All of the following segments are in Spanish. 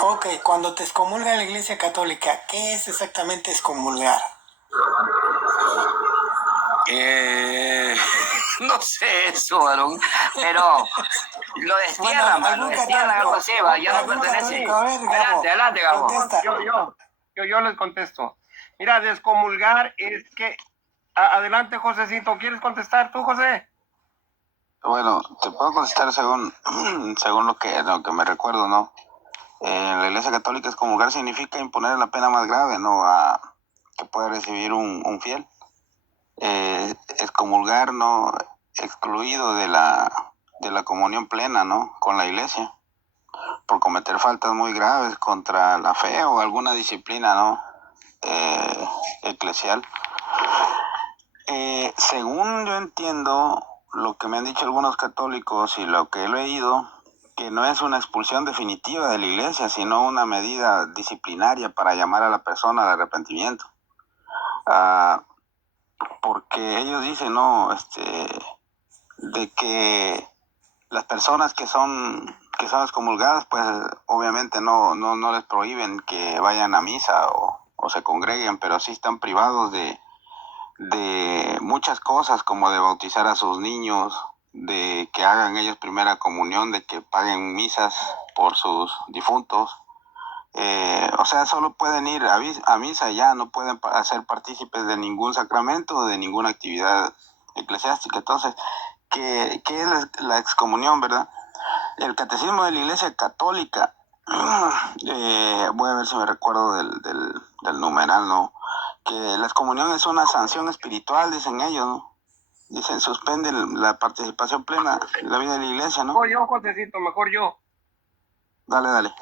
Ok, cuando te excomulga la Iglesia Católica, ¿qué es exactamente excomulgar? No sé eso, varón, pero lo destierran, Bueno, lo algún destierran, algo católico, así, va, ya no algún pertenece. católico, a ver, Gabo, Adelante, adelante, Gabo. contesta. Yo les contesto. Mira, descomulgar es que... adelante, Josecito. ¿Quieres contestar tú, José? Bueno, te puedo contestar según, según lo que me recuerdo, ¿no? En la Iglesia Católica excomulgar significa imponer la pena más grave, ¿no? Que puede recibir un fiel. Excomulgar, ¿no? Excluido de la comunión plena, ¿no? Con la Iglesia, por cometer faltas muy graves contra la fe o alguna disciplina, ¿no? Eclesial. Según yo entiendo, lo que me han dicho algunos católicos y lo que he leído, que no es una expulsión definitiva de la Iglesia, sino una medida disciplinaria para llamar a la persona al arrepentimiento. Porque ellos dicen, no, de que las personas que son excomulgadas, pues obviamente no les prohíben que vayan a misa o se congreguen, pero sí están privados de muchas cosas, como de bautizar a sus niños, de que hagan ellos primera comunión, de que paguen misas por sus difuntos. O sea, solo pueden ir a misa y ya no pueden ser partícipes de ningún sacramento o de ninguna actividad eclesiástica. Entonces, ¿qué es la excomunión, verdad? El catecismo de la Iglesia Católica, voy a ver si me recuerdo del numeral, ¿no? Que la excomunión es una sanción espiritual, dicen ellos, ¿no? Dicen, suspende la participación plena en la vida de la Iglesia, ¿no? Mejor yo, Josecito, mejor yo. Dale.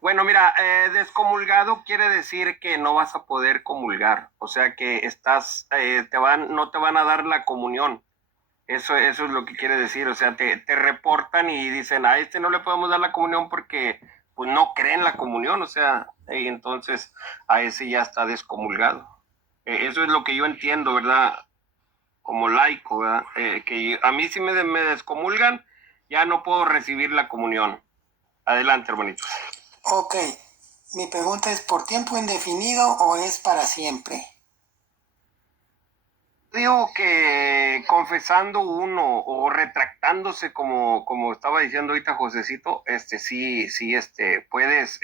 Bueno, mira, descomulgado quiere decir que no vas a poder comulgar, o sea que estás, no te van a dar la comunión. Eso es lo que quiere decir, o sea, te reportan y dicen, a este no le podemos dar la comunión porque pues no creen la comunión, o sea, y entonces a ese ya está descomulgado. Eso es lo que yo entiendo, ¿verdad? Como laico, ¿verdad? Que a mí si me descomulgan, ya no puedo recibir la comunión. Adelante, hermanitos. Ok, mi pregunta es, ¿por tiempo indefinido o es para siempre? Digo que confesando uno o retractándose como estaba diciendo ahorita Josecito, sí, puedes,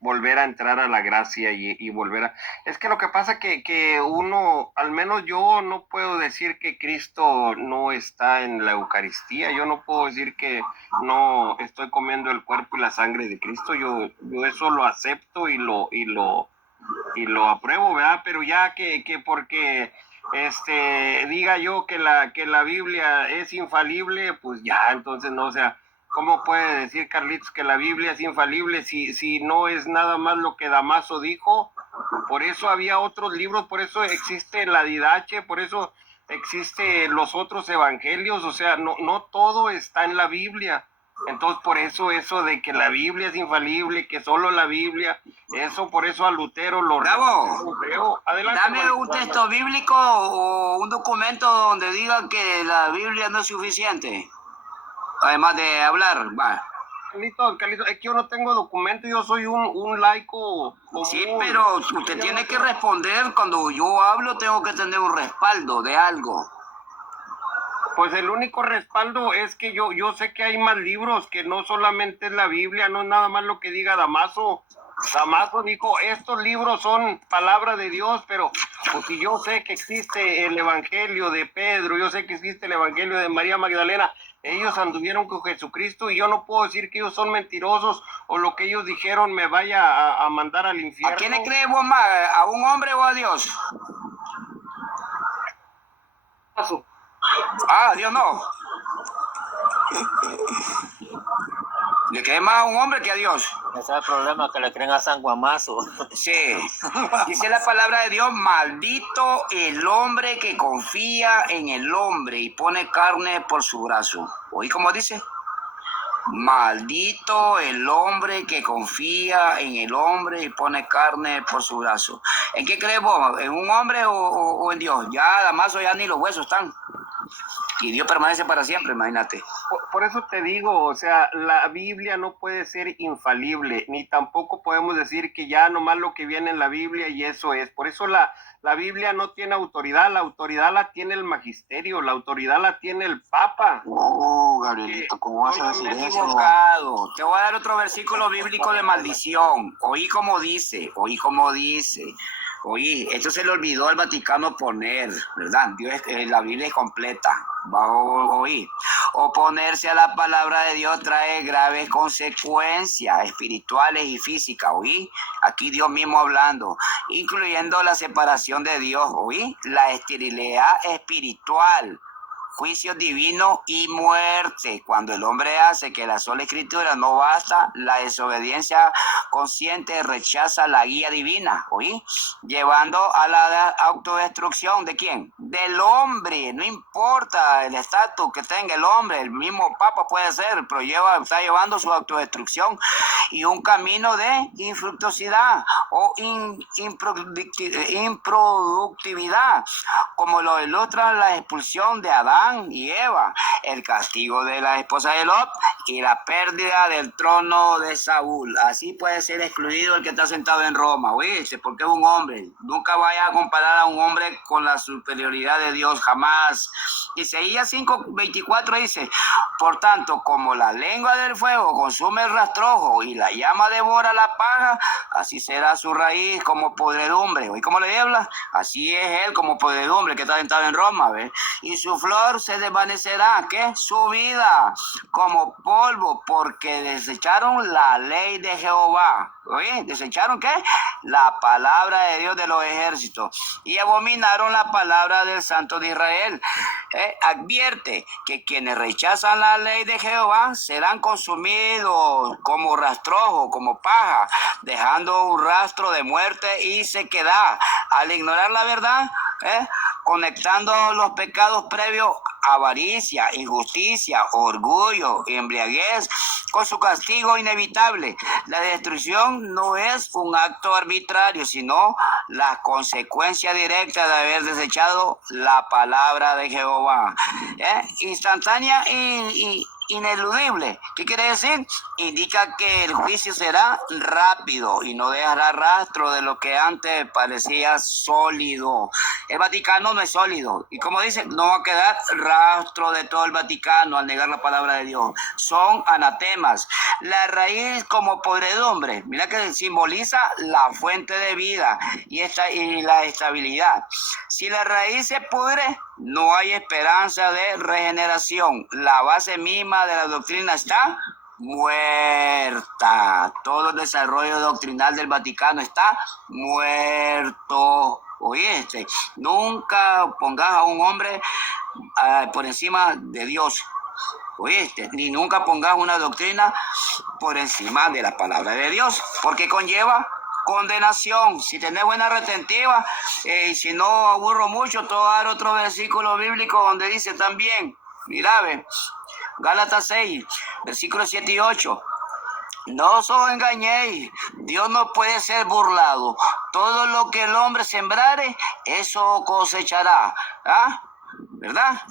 volver a entrar a la gracia y volver a... Es que lo que pasa que uno, al menos yo no puedo decir que Cristo no está en la Eucaristía, yo no puedo decir que no estoy comiendo el cuerpo y la sangre de Cristo, yo eso lo acepto y lo apruebo, ¿verdad? Pero ya que porque diga yo que la Biblia es infalible, pues ya, entonces no, o sea, ¿cómo puede decir Carlitos que la Biblia es infalible si no es nada más lo que Damaso dijo? Por eso había otros libros, por eso existe la Didache, por eso existen los otros evangelios, o sea, no todo está en la Biblia. Entonces, por eso de que la Biblia es infalible, que solo la Biblia, por eso a Lutero lo Bravo, Adelante, dame hermano. un texto bíblico o un documento donde diga que la Biblia no es suficiente. Además de hablar, va. Carlitos, es que yo no tengo documento, yo soy un laico común. Sí, pero usted tiene que responder. Cuando yo hablo, tengo que tener un respaldo de algo. Pues el único respaldo es que yo sé que hay más libros, que no solamente es la Biblia, no es nada más lo que diga Damaso. Damaso dijo, estos libros son palabra de Dios, pero pues si yo sé que existe el Evangelio de Pedro, yo sé que existe el Evangelio de María Magdalena, ellos anduvieron con Jesucristo y yo no puedo decir que ellos son mentirosos o lo que ellos dijeron me vaya a mandar al infierno. ¿A quién le crees vos más? ¿A un hombre o a Dios? Ah, Dios no. Le cree más a un hombre que a Dios. Ese es el problema, que le creen a San Guamazo. Sí. Dice la palabra de Dios, maldito el hombre que confía en el hombre y pone carne por su brazo. ¿Oí cómo dice? Maldito el hombre que confía en el hombre y pone carne por su brazo. ¿En qué crees vos? ¿En un hombre o en Dios? Ya, Damaso, ya ni los huesos están. Y Dios permanece para siempre, imagínate. Por eso te digo, o sea, la Biblia no puede ser infalible, ni tampoco podemos decir que ya nomás lo que viene en la Biblia y eso es. Por eso la Biblia no tiene autoridad, la autoridad la tiene el magisterio, la autoridad la tiene el Papa. Oh, Gabrielito, ¿cómo vas a decir eso? Equivocado. Te voy a dar otro versículo bíblico de maldición. Oí como dice. Oí, esto se le olvidó al Vaticano poner, ¿verdad? La Biblia es completa. Oí. Oponerse a la palabra de Dios trae graves consecuencias espirituales y físicas. Oí. Aquí Dios mismo hablando, incluyendo la separación de Dios. Oí. La esterilidad espiritual, juicio divino y muerte. Cuando el hombre hace que la sola escritura no basta, la desobediencia consciente rechaza la guía divina, ¿oí? Llevando a la autodestrucción. ¿De quién? Del hombre. No importa el estatus que tenga el hombre, el mismo Papa puede ser, pero está llevando su autodestrucción y un camino de infructuosidad o improductividad, como lo ilustra la expulsión de Adán y Eva, el castigo de la esposa de Lot y la pérdida del trono de Saúl. Así puede ser excluido el que está sentado en Roma, ¿oíste? Porque es un hombre. Nunca vaya a comparar a un hombre con la superioridad de Dios, jamás. Isaías 5:24 dice: por tanto, como la lengua del fuego consume el rastrojo y la llama devora la paja, así será su raíz como podredumbre. ¿Oí cómo le habla? Así es él como podredumbre que está sentado en Roma, ¿ves? Y su flor se desvanecerá, ¿qué? Su vida como polvo, porque desecharon la ley de Jehová. ¿Oye? ¿Desecharon qué? La palabra de Dios de los ejércitos y abominaron la palabra del Santo de Israel. Advierte que quienes rechazan la ley de Jehová serán consumidos como rastrojo, como paja, dejando un rastro de muerte y sequedad. Al ignorar la verdad, conectando los pecados previos, avaricia, injusticia, orgullo, embriaguez, con su castigo inevitable. La destrucción no es un acto arbitrario, sino la consecuencia directa de haber desechado la palabra de Jehová. Instantánea y ineludible. ¿Qué quiere decir? Indica que el juicio será rápido y no dejará rastro de lo que antes parecía sólido. El Vaticano no es sólido. Y como dice, no va a quedar rastro de todo el Vaticano al negar la palabra de Dios. Son anatemas. La raíz como podredumbre. Mira que simboliza la fuente de vida y la estabilidad. Si la raíz se pudre, no hay esperanza de regeneración. La base misma de la doctrina está muerta. Todo el desarrollo doctrinal del Vaticano está muerto. Oíste, nunca pongas a un hombre por encima de Dios. Oíste, ni nunca pongas una doctrina por encima de la palabra de Dios, porque conlleva condenación. Si tenés buena retentiva, y si no aburro mucho, te voy a dar otro versículo bíblico donde dice también, mira, ve, Gálatas 6, versículos 7 y 8. No os engañéis, Dios no puede ser burlado. Todo lo que el hombre sembrare, eso cosechará. ¿Verdad?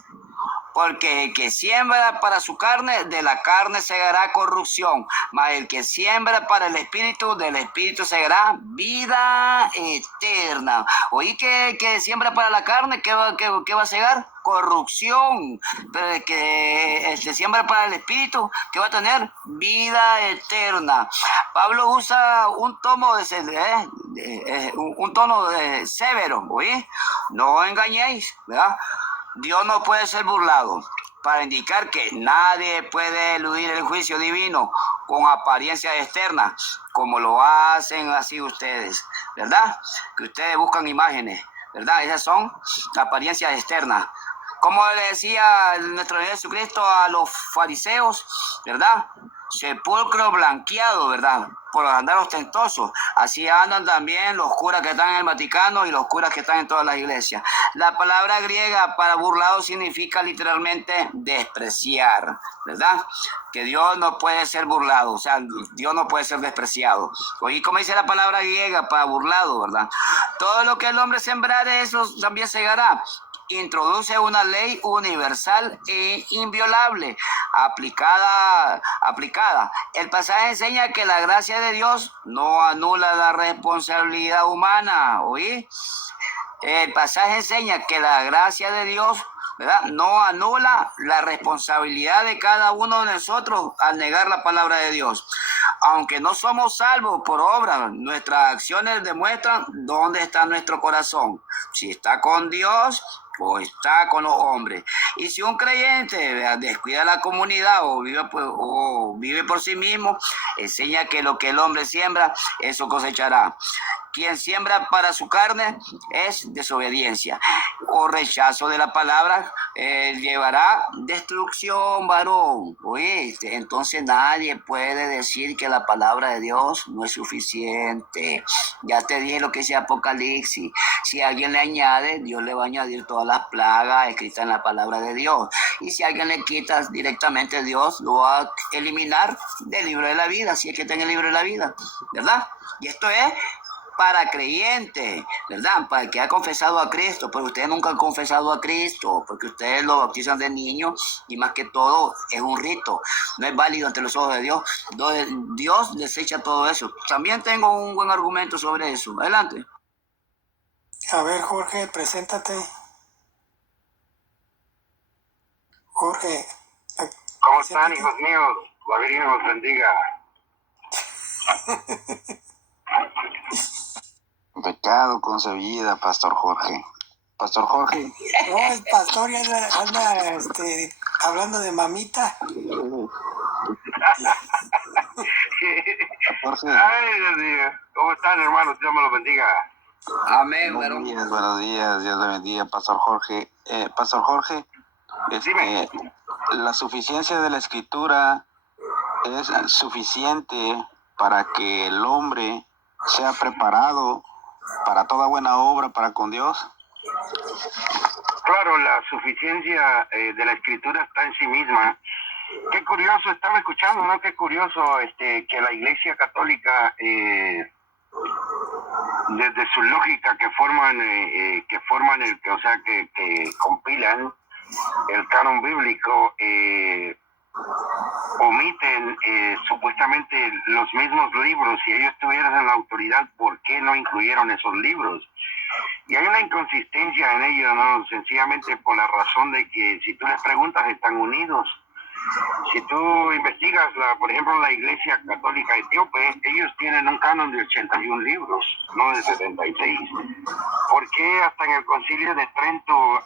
Porque el que siembra para su carne, de la carne segará corrupción. Mas el que siembra para el espíritu, del espíritu segará vida eterna. Oí que siembra para la carne, ¿qué va a segar? Corrupción. Pero el que siembra para el espíritu, ¿qué va a tener? Vida eterna. Pablo usa un tono severo, ¿oí? No engañéis, ¿verdad? Dios no puede ser burlado, para indicar que nadie puede eludir el juicio divino con apariencias externas, como lo hacen así ustedes, ¿verdad? Que ustedes buscan imágenes, ¿verdad? Esas son apariencias externas. Como le decía nuestro Señor Jesucristo a los fariseos, ¿verdad? Sepulcro blanqueado, ¿verdad? por andar ostentosos. Así andan también los curas que están en el Vaticano y los curas que están en todas las iglesias. La palabra griega para burlado significa literalmente despreciar, ¿verdad? Que Dios no puede ser burlado, o sea, Dios no puede ser despreciado. Oí como dice la palabra griega para burlado, ¿verdad? Todo lo que el hombre sembrare, eso también segará. Introduce una ley universal e inviolable, aplicada. El pasaje enseña que la gracia de Dios no anula la responsabilidad humana, ¿oí? El pasaje enseña que la gracia de Dios, ¿verdad?, no anula la responsabilidad de cada uno de nosotros al negar la palabra de Dios. Aunque no somos salvos por obra, nuestras acciones demuestran dónde está nuestro corazón. Si está con Dios o está con los hombres. Y si un creyente, ¿verdad?, descuida la comunidad o vive por sí mismo, enseña que lo que el hombre siembra, eso cosechará. Quien siembra para su carne es desobediencia o rechazo de la palabra, llevará destrucción, varón. ¿Oíste? Entonces nadie puede decir que la palabra de Dios no es suficiente. Ya te dije lo que dice Apocalipsis. Si alguien le añade, Dios le va a añadir todas las plagas escritas en la palabra de Dios. Y si alguien le quita directamente, Dios lo va a eliminar del libro de la vida, si es que está en el libro de la vida, ¿verdad? Y esto es para creyentes, ¿verdad? Para el que ha confesado a Cristo, pero ustedes nunca han confesado a Cristo, porque ustedes lo bautizan de niño y más que todo es un rito, no es válido ante los ojos de Dios. Dios desecha todo eso. También tengo un buen argumento sobre eso. Adelante. A ver, Jorge, preséntate. Jorge. ¿Cómo están, hijos míos? La Virgen los bendiga. Pecado concebida, Pastor Jorge. Pastor Jorge. No, el pastor ya anda hablando de mamita. Jorge. Ay, Dios mío. ¿Cómo están, hermanos? Dios me los bendiga. Amén, Buenos días, Dios le bendiga, Pastor Jorge. Pastor Jorge, Dime. la suficiencia de la Escritura es suficiente para que el hombre sea preparado para toda buena obra para con Dios. Claro, la suficiencia de la Escritura está en sí misma. Qué curioso, estaba escuchando, ¿no? Qué curioso que la Iglesia Católica, desde su lógica que forman que compilan el canon bíblico, omiten supuestamente los mismos libros. Si ellos tuvieran la autoridad, ¿por qué no incluyeron esos libros? Y hay una inconsistencia en ello, ¿no? Sencillamente por la razón de que si tú les preguntas, están unidos. Si tú investigas, por ejemplo, la Iglesia Católica Etíope, ellos tienen un canon de 81 libros, no de 76. ¿Por qué hasta en el Concilio de Trento,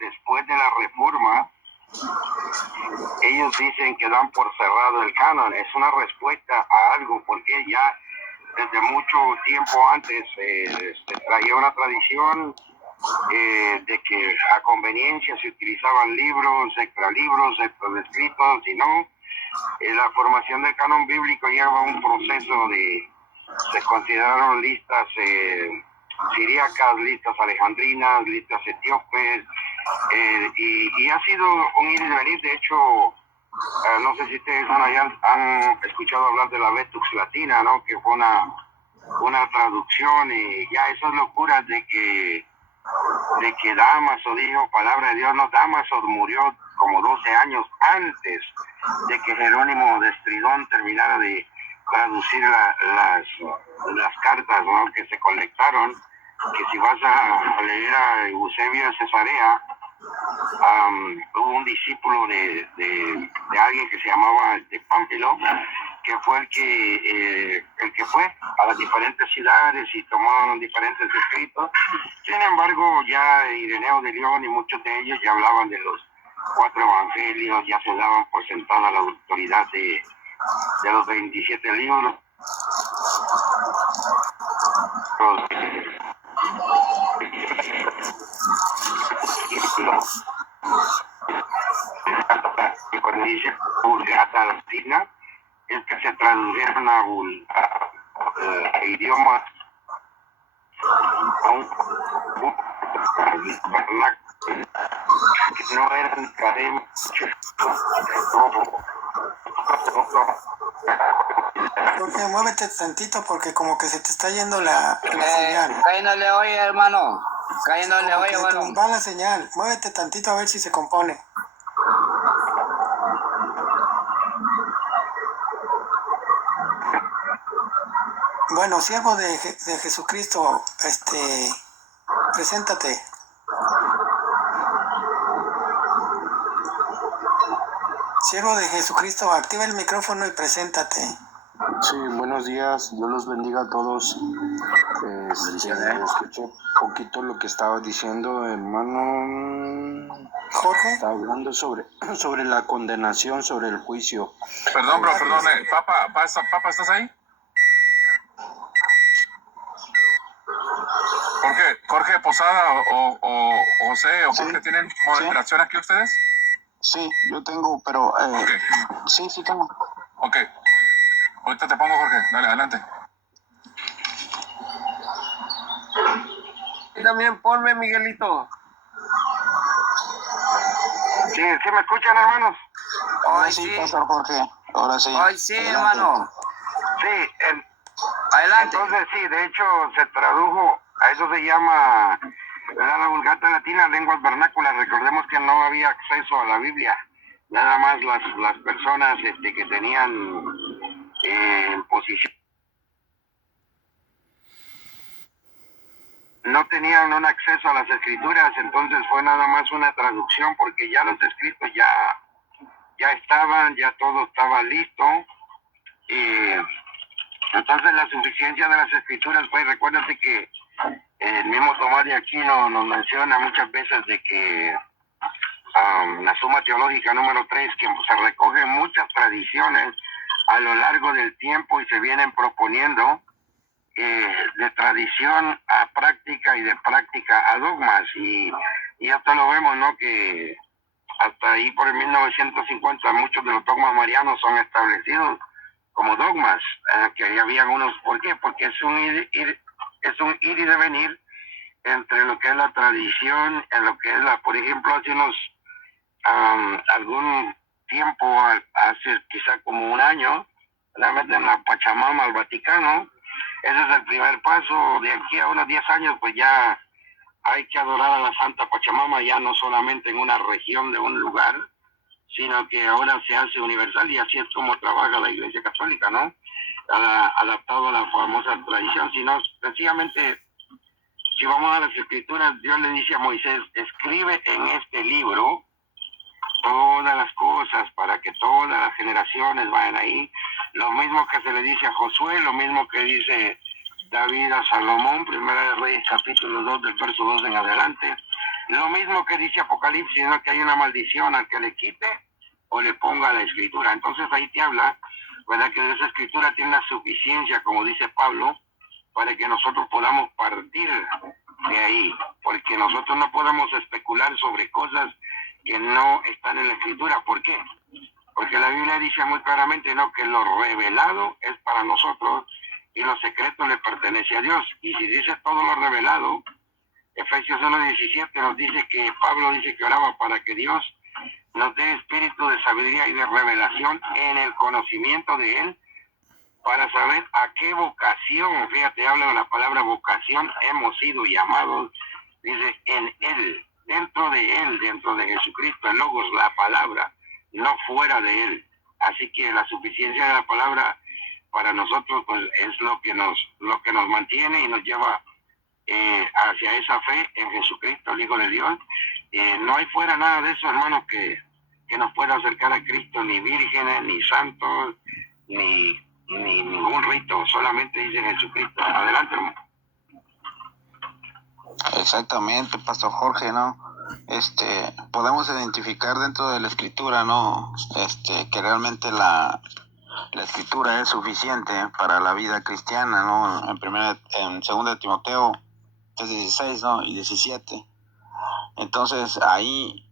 después de la Reforma, ellos dicen que dan por cerrado el canon? Es una respuesta a algo, porque ya desde mucho tiempo antes se traía una tradición de que a conveniencia se utilizaban libros, extralibros, extradescritos, y no. La formación del canon bíblico lleva un proceso se consideraron listas siríacas, listas alejandrinas, listas etíopes, y ha sido un ir y venir. De hecho, no sé si ustedes han escuchado hablar de la Vetux Latina, ¿no? Que fue una traducción, y ya esas locuras de que Dámaso dijo palabra de Dios. No, Dámaso murió como 12 años antes de que Jerónimo de Estridón terminara de traducir las cartas, ¿no?, que se colectaron. Que si vas a leer a Eusebio de Cesarea, hubo un discípulo de alguien que se llamaba Pámpilo, que fue el que fue a las diferentes ciudades y tomó diferentes escritos. Sin embargo, ya Ireneo de León y muchos de ellos ya hablaban de los 4 evangelios, ya se daban por sentada la autoridad de los 27 libros. Y cuando dice Vulgata Latina, es que se tradujeron a idiomas que no eran académicos. Jorge, muévete tantito porque como que se te está yendo la señal. Casi no le oye, hermano. Casi no le Como oye, que te bueno. va la señal. Muévete tantito a ver si se compone. Bueno, siervo de Jesucristo, preséntate. Siervo de Jesucristo, activa el micrófono y preséntate. Sí, buenos días, Dios los bendiga a todos. Escuché un poquito lo que estaba diciendo, hermano. Jorge. Estaba hablando sobre la condenación, sobre el juicio. Perdón, bro, perdón. Papa, ¿estás ahí? Jorge Posada o José o Jorge, Sí, ¿tienen moderación aquí ustedes? Sí, yo tengo, pero Okay. sí tengo. Ok. Ahorita te pongo, Jorge. Dale, adelante. Y también ponme, Miguelito. Sí, ¿sí me escuchan, hermanos? Ahora Hoy sí, sí. Pastor Jorge. Ahora sí. Hoy sí, Adelante. hermano. Sí, Adelante. entonces sí, de hecho se tradujo, a eso se llama, ¿verdad? La Vulgata Latina, lenguas vernáculas. Recordemos que no había acceso a la Biblia, nada más las personas que tenían posición, no tenían un acceso a las escrituras, entonces fue nada más una traducción porque ya los escritos ya estaban, ya todo estaba listo. Entonces la suficiencia de las escrituras, pues recuérdate que el mismo Tomás de Aquino nos menciona muchas veces de que la Suma Teológica número 3, que se recogen muchas tradiciones a lo largo del tiempo y se vienen proponiendo de tradición a práctica y de práctica a dogmas. Y esto lo vemos, ¿no? Que hasta ahí por el 1950 muchos de los dogmas marianos son establecidos como dogmas, que ahí habían unos. ¿Por qué? Porque es un ir y devenir entre lo que es la tradición, en lo que es por ejemplo, hace algún tiempo, hace quizá como un año, la meten la Pachamama al Vaticano. Ese es el primer paso. De aquí a unos 10 años, pues ya hay que adorar a la Santa Pachamama, ya no solamente en una región de un lugar, sino que ahora se hace universal, y así es como trabaja la Iglesia Católica, ¿no? Adaptado a la famosa tradición, sino sencillamente, si vamos a las Escrituras, Dios le dice a Moisés: escribe en este libro todas las cosas para que todas las generaciones vayan ahí. Lo mismo que se le dice a Josué, lo mismo que dice David a Salomón, Primera de Reyes capítulo 2 del verso 2 en adelante. Lo mismo que dice Apocalipsis, ¿no? Que hay una maldición al que le quite o le ponga la escritura. Entonces ahí te habla, ¿verdad? Que esa escritura tiene una suficiencia, como dice Pablo, para que nosotros podamos partir de ahí, porque nosotros no podemos especular sobre cosas que no están en la escritura. ¿Por qué? Porque la Biblia dice muy claramente, ¿no?, que lo revelado es para nosotros y lo secreto le pertenece a Dios. Y si dice todo lo revelado, Efesios 1:17 nos dice que Pablo dice que oraba para que Dios nos dé espíritu de sabiduría y de revelación en el conocimiento de Él, para saber a qué vocación, fíjate, habla de la palabra vocación, hemos sido llamados, dice, en Él, dentro de Jesucristo, el Logos, la palabra, no fuera de Él. Así que la suficiencia de la palabra para nosotros, pues, es lo que nos mantiene y nos lleva hacia esa fe en Jesucristo, el Hijo de Dios. No hay fuera nada de eso, hermano, que nos pueda acercar a Cristo, ni vírgenes, ni santos, ni ningún rito, solamente dice Jesucristo. Adelante, hermano. Exactamente, Pastor Jorge, ¿no? Podemos identificar dentro de la escritura, ¿no? Que realmente la escritura es suficiente para la vida cristiana, ¿no? En 2 Timoteo 3:16, ¿no? Y 17. Entonces ahí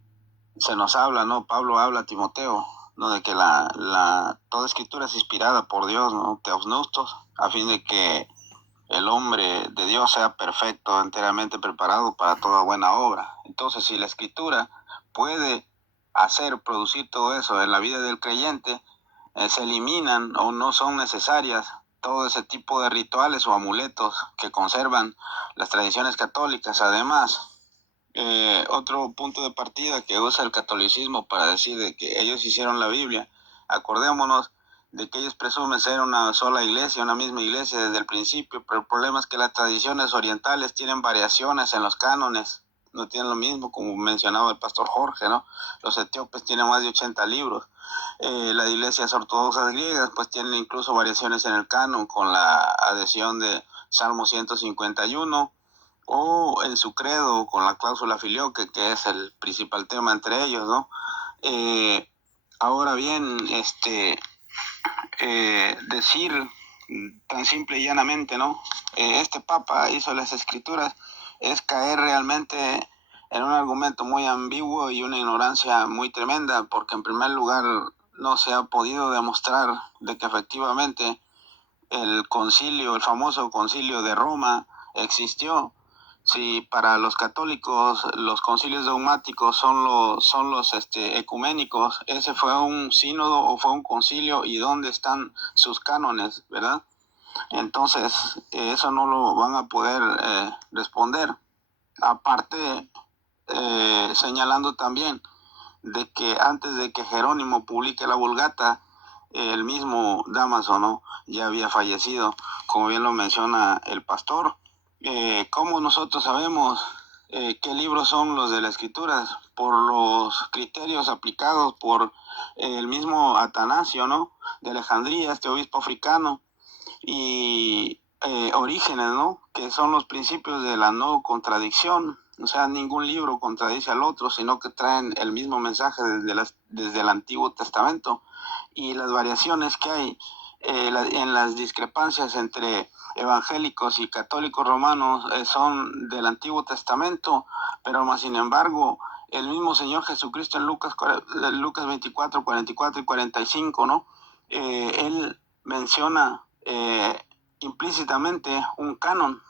se nos habla, ¿no? Pablo habla a Timoteo ¿no? De que toda escritura es inspirada por Dios, ¿no? Teopneustos, a fin de que el hombre de Dios sea perfecto, enteramente preparado para toda buena obra. Entonces, si la escritura puede producir todo eso en la vida del creyente, se eliminan o no son necesarias todo ese tipo de rituales o amuletos que conservan las tradiciones católicas. Además, otro punto de partida que usa el catolicismo para decir de que ellos hicieron la Biblia, acordémonos de que ellos presumen ser una sola iglesia, una misma iglesia desde el principio, pero el problema es que las tradiciones orientales tienen variaciones en los cánones, no tienen lo mismo, como mencionaba el pastor Jorge, ¿no? Los etíopes tienen más de 80 libros. Las iglesias ortodoxas griegas pues tienen incluso variaciones en el canon con la adhesión de Salmo 151 o en su credo con la cláusula filioque, que es el principal tema entre ellos, ¿no? Ahora bien, decir tan simple y llanamente, ¿no? Este Papa hizo las escrituras, es caer realmente en un argumento muy ambiguo y una ignorancia muy tremenda, porque en primer lugar no se ha podido demostrar de que efectivamente el famoso concilio de Roma existió. Si para los católicos los concilios dogmáticos son los ecuménicos, ese fue un sínodo o fue un concilio, y dónde están sus cánones, ¿verdad? Entonces, eso no lo van a poder responder. Aparte, señalando también de que antes de que Jerónimo publique la Vulgata, el mismo Dámaso, ¿no?, ya había fallecido, como bien lo menciona el pastor. ¿Cómo nosotros sabemos qué libros son los de las Escrituras? Por los criterios aplicados por el mismo Atanasio, ¿no?, de Alejandría, este obispo africano, y Orígenes, ¿no?, que son los principios de la no contradicción. O sea, ningún libro contradice al otro, sino que traen el mismo mensaje desde el Antiguo Testamento. Y las variaciones que hay en las discrepancias entre evangélicos y católicos romanos son del Antiguo Testamento, pero más sin embargo, el mismo Señor Jesucristo en Lucas 24, 44 y 45, ¿no? Él menciona implícitamente un canon,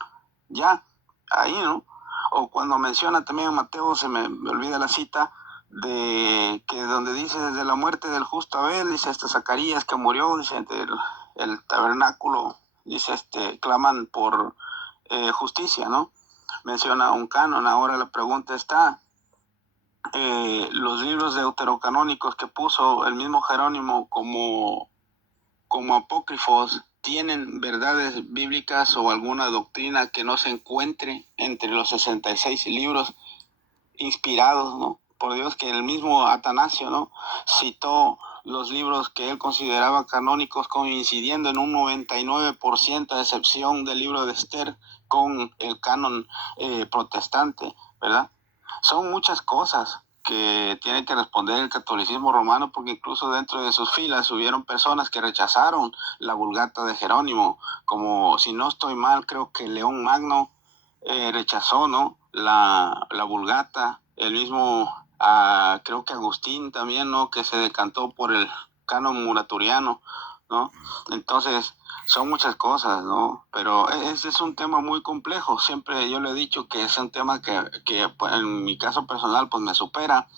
ya, ahí, ¿no? O cuando menciona también en Mateo, se me olvida la cita, de que donde dice desde la muerte del justo Abel, dice Zacarías que murió, dice el tabernáculo, dice claman por justicia, ¿no? Menciona un canon. Ahora la pregunta está, los libros deuterocanónicos que puso el mismo Jerónimo como apócrifos, ¿tienen verdades bíblicas o alguna doctrina que no se encuentre entre los 66 libros inspirados, ¿no?, por Dios, que el mismo Atanasio, ¿no?, citó los libros que él consideraba canónicos, coincidiendo en un 99%, a excepción del libro de Esther, con el canon protestante, ¿verdad? Son muchas cosas que tiene que responder el catolicismo romano, porque incluso dentro de sus filas hubieron personas que rechazaron la Vulgata de Jerónimo, como, si no estoy mal, creo que León Magno rechazó, ¿no?, la Vulgata, el mismo, creo que Agustín también, ¿no?, que se decantó por el canon muraturiano, ¿no? Entonces, son muchas cosas, ¿no? Pero ese es un tema muy complejo. Siempre yo le he dicho que es un tema que pues, en mi caso personal pues me supera,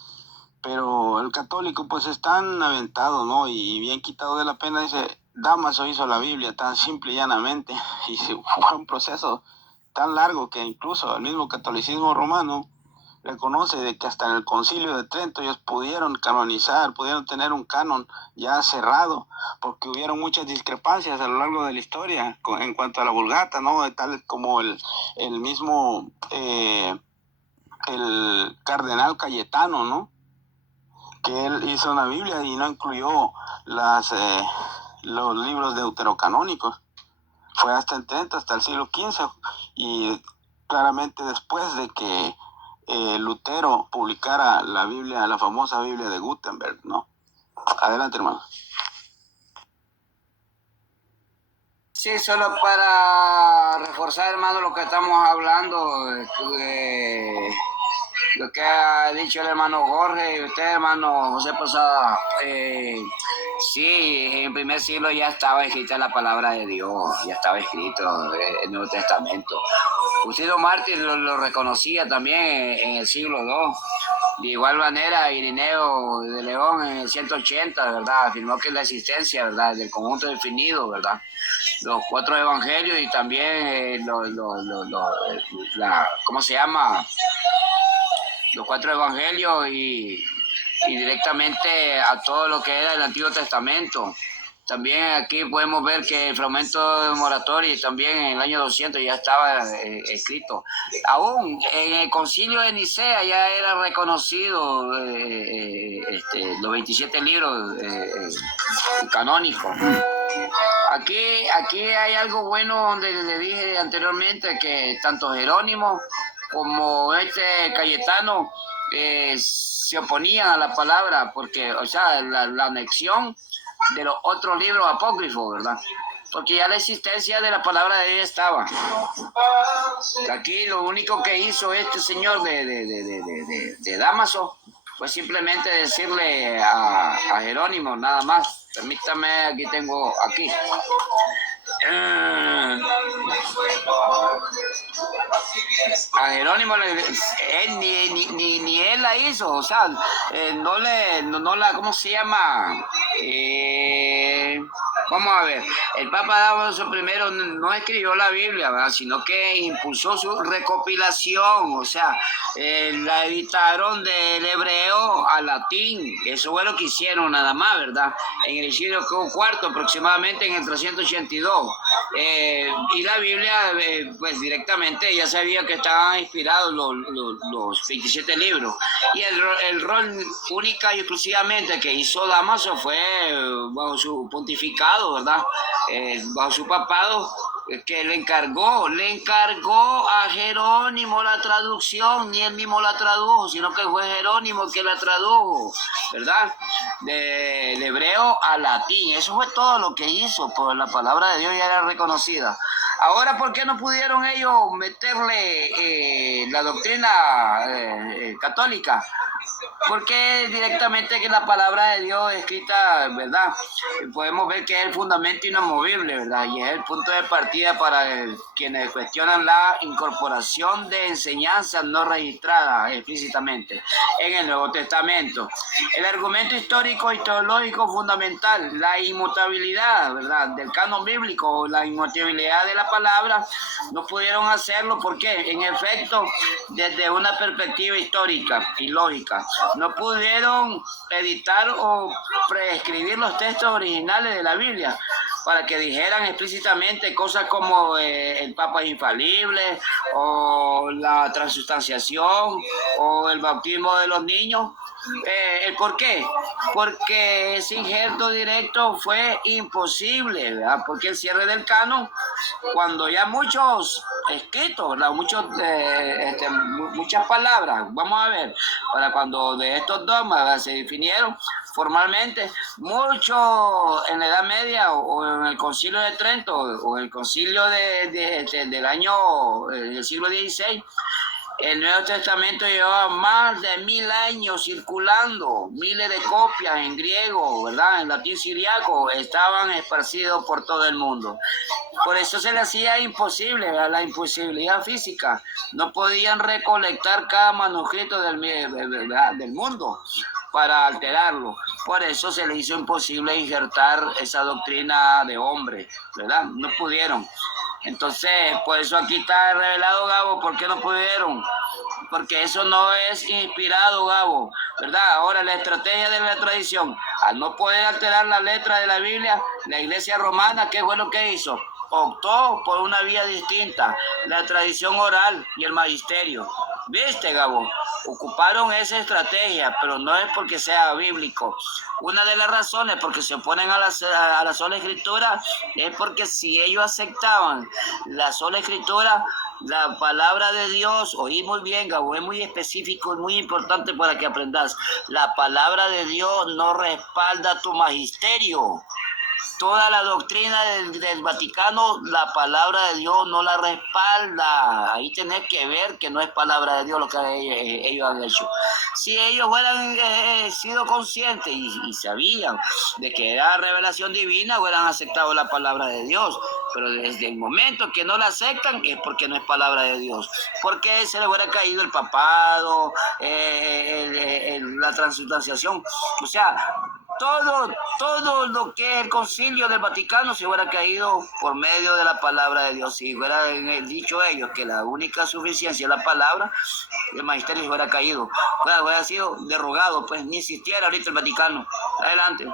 pero el católico pues es tan aventado, ¿no?, y bien quitado de la pena, dice, Damaso hizo la Biblia tan simple y llanamente, y fue un proceso tan largo que incluso el mismo catolicismo romano reconoce de que hasta en el Concilio de Trento ellos pudieron canonizar, pudieron tener un canon ya cerrado, porque hubieron muchas discrepancias a lo largo de la historia en cuanto a la Vulgata, ¿no?, tal como el mismo el cardenal Cayetano, ¿no?, que él hizo una Biblia y no incluyó los libros deuterocanónicos. Fue hasta el Trento, hasta el siglo XV, y claramente después de que Lutero publicara la Biblia, la famosa Biblia de Gutenberg, ¿no? Adelante, hermano. Sí, solo para reforzar, hermano, lo que estamos hablando lo que ha dicho el hermano Jorge y usted, hermano José Posada, sí, en el primer siglo ya estaba escrita la palabra de Dios, ya estaba escrito el Nuevo Testamento. Justino Mártir lo reconocía también en el siglo II. De igual manera, Irineo de León en el 180, ¿verdad? Afirmó que la existencia, ¿verdad?, del conjunto definido, ¿verdad?, los 4 evangelios y también ¿cómo se llama? Los 4 evangelios y directamente a todo lo que era el Antiguo Testamento. También aquí podemos ver que el fragmento de Moratori también en el año 200 ya estaba escrito. Aún en el concilio de Nicea ya era reconocido los 27 libros canónicos. Aquí hay algo bueno donde le dije anteriormente que tanto Jerónimo como Cayetano se oponían a la palabra, porque, o sea, la anexión de los otros libros apócrifos, ¿verdad? Porque ya la existencia de la palabra de Dios estaba. Aquí lo único que hizo este señor de Dámaso fue simplemente decirle a Jerónimo, nada más. Permítame, aquí tengo, aquí. A Jerónimo ni él la hizo, o sea, no la, ¿cómo se llama? Vamos a ver, el Papa Dámaso I no escribió la Biblia, ¿verdad?, sino que impulsó su recopilación, o sea, la editaron del hebreo al latín. Eso fue lo que hicieron nada más, ¿verdad?, en el siglo IV aproximadamente, en el 382. Y la Biblia, pues directamente ya sabía que estaban inspirados los 27 libros. Y el rol única y exclusivamente que hizo Dámaso fue bajo su pontificado, ¿verdad?, bajo su papado, que le encargó a Jerónimo la traducción. Ni él mismo la tradujo, sino que fue Jerónimo que la tradujo, ¿verdad?, del hebreo al latín. Eso fue todo lo que hizo, pues la palabra de Dios ya era reconocida. Ahora, ¿por qué no pudieron ellos meterle la doctrina católica? Porque directamente que la palabra de Dios escrita, ¿verdad?, podemos ver que es el fundamento inamovible, ¿verdad?, y es el punto de partida para quienes cuestionan la incorporación de enseñanzas no registradas explícitamente en el Nuevo Testamento. El argumento histórico y teológico fundamental, la inmutabilidad, ¿verdad?, del canon bíblico, la inmutabilidad de la palabra, no pudieron hacerlo porque, en efecto, desde una perspectiva histórica y lógica, no pudieron editar o preescribir los textos originales de la Biblia para que dijeran explícitamente cosas como el Papa es infalible, o la transustanciación, o el bautismo de los niños. ¿El por qué? Porque ese injerto directo fue imposible, ¿verdad?, porque el cierre del canon, cuando ya muchos escritos, ¿verdad?, muchas palabras, vamos a ver, para cuando de estos dogmas, ¿verdad?, se definieron formalmente, mucho en la Edad Media o en el Concilio de Trento o en el Concilio del año del siglo XVI. El Nuevo Testamento llevaba más de 1000 años circulando, miles de copias en griego, ¿verdad?, en latín siriaco, estaban esparcidos por todo el mundo. Por eso se le hacía imposible, ¿verdad?, la imposibilidad física. No podían recolectar cada manuscrito del mundo para alterarlo. Por eso se le hizo imposible injertar esa doctrina de hombre, ¿verdad? No pudieron. Entonces, por eso aquí está revelado, Gabo, ¿por qué no pudieron? Porque eso no es inspirado, Gabo, ¿verdad? Ahora, la estrategia de la tradición, al no poder alterar la letra de la Biblia, la Iglesia romana, ¿qué fue lo que hizo? Optó por una vía distinta, la tradición oral y el magisterio. ¿Viste, Gabo? Ocuparon esa estrategia, pero no es porque sea bíblico. Una de las razones por que se oponen a la sola escritura es porque si ellos aceptaban la sola escritura, la palabra de Dios, oí muy bien, Gabo, es muy específico y muy importante para que aprendas. La palabra de Dios no respalda tu magisterio. toda la doctrina del Vaticano, la palabra de Dios no la respalda. Ahí tenés que ver que no es palabra de Dios lo que ellos han hecho. Si ellos hubieran sido conscientes y sabían de que era revelación divina, hubieran aceptado la palabra de Dios. Pero desde el momento que no la aceptan es porque no es palabra de Dios. Porque se les hubiera caído el papado, la transubstanciación. O sea, todo lo que es el concilio del Vaticano se hubiera caído por medio de la palabra de Dios. Si hubieran dicho ellos que la única suficiencia es la palabra, el magisterio se hubiera caído. Hubiera sido derogado, pues ni existiera ahorita el Vaticano. Adelante.